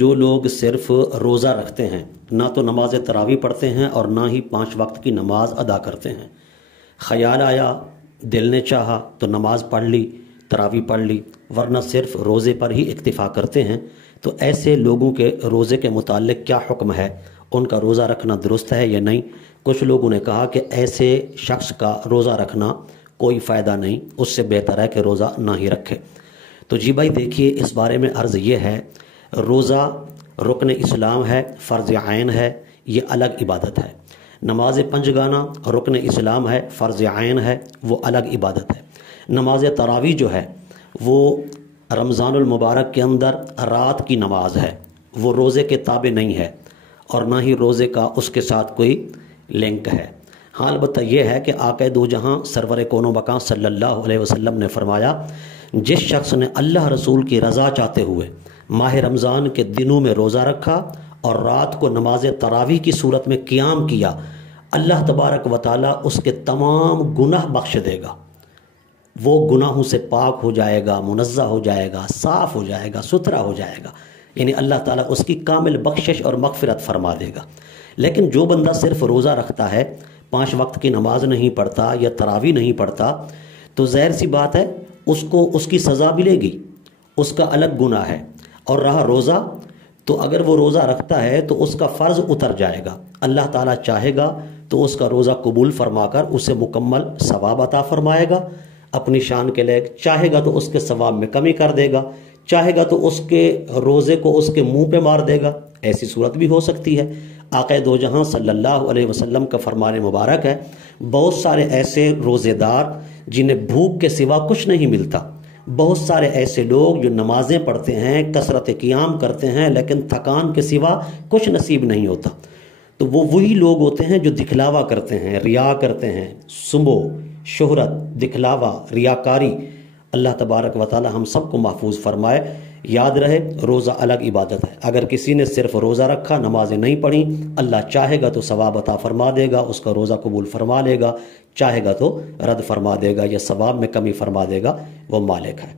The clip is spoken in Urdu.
جو لوگ صرف روزہ رکھتے ہیں، نہ تو نماز تراویح پڑھتے ہیں اور نہ ہی 5 وقت کی نماز ادا کرتے ہیں، خیال آیا، دل نے چاہا تو نماز پڑھ لی، تراویح پڑھ لی، ورنہ صرف روزے پر ہی اکتفا کرتے ہیں، تو ایسے لوگوں کے روزے کے متعلق کیا حکم ہے؟ ان کا روزہ رکھنا درست ہے یا نہیں؟ کچھ لوگوں نے کہا کہ ایسے شخص کا روزہ رکھنا کوئی فائدہ نہیں، اس سے بہتر ہے کہ روزہ نہ ہی رکھے۔ تو جی بھائی دیکھیے، اس بارے میں عرض یہ ہے، روزہ رکن اسلام ہے، فرض عین ہے، یہ الگ عبادت ہے۔ نماز پنجگانہ رکن اسلام ہے، فرض عین ہے، وہ الگ عبادت ہے۔ نماز تراویح جو ہے وہ رمضان المبارک کے اندر رات کی نماز ہے، وہ روزے کے تابع نہیں ہے اور نہ ہی روزے کا اس کے ساتھ کوئی لنک ہے۔ ہاں البتہ یہ ہے کہ آقا دو جہاں سرور کون و مکان صلی اللہ علیہ وسلم نے فرمایا، جس شخص نے اللہ رسول کی رضا چاہتے ہوئے ماہ رمضان کے دنوں میں روزہ رکھا اور رات کو نماز تراویح کی صورت میں قیام کیا، اللہ تبارک و تعالیٰ اس کے تمام گناہ بخش دے گا، وہ گناہوں سے پاک ہو جائے گا، منزہ ہو جائے گا، صاف ہو جائے گا، ستھرا ہو جائے گا، یعنی اللہ تعالیٰ اس کی کامل بخشش اور مغفرت فرما دے گا۔ لیکن جو بندہ صرف روزہ رکھتا ہے، 5 وقت کی نماز نہیں پڑھتا یا تراویح نہیں پڑھتا، تو ظاہر سی بات ہے اس کو اس کی سزا ملے گی، اس کا الگ گناہ ہے۔ اور رہا روزہ، تو اگر وہ روزہ رکھتا ہے تو اس کا فرض اتر جائے گا، اللہ تعالیٰ چاہے گا تو اس کا روزہ قبول فرما کر اسے مکمل ثواب عطا فرمائے گا اپنی شان کے لائق، چاہے گا تو اس کے ثواب میں کمی کر دے گا، چاہے گا تو اس کے روزے کو اس کے منہ پہ مار دے گا، ایسی صورت بھی ہو سکتی ہے۔ آقا دو جہاں صلی اللہ علیہ وسلم کا فرمان مبارک ہے، بہت سارے ایسے روزے دار جنہیں بھوک کے سوا کچھ نہیں ملتا، بہت سارے ایسے لوگ جو نمازیں پڑھتے ہیں، کثرت قیام کرتے ہیں، لیکن تھکان کے سوا کچھ نصیب نہیں ہوتا، تو وہ وہی لوگ ہوتے ہیں جو دکھلاوا کرتے ہیں، ریا کرتے ہیں، سمو، شہرت، دکھلاوا، ریاکاری۔ اللہ تبارک و تعالی ہم سب کو محفوظ فرمائے۔ یاد رہے، روزہ الگ عبادت ہے۔ اگر کسی نے صرف روزہ رکھا، نمازیں نہیں پڑھی، اللہ چاہے گا تو ثواب عطا فرما دے گا، اس کا روزہ قبول فرما لے گا، چاہے گا تو رد فرما دے گا یا ثواب میں کمی فرما دے گا، وہ مالک ہے۔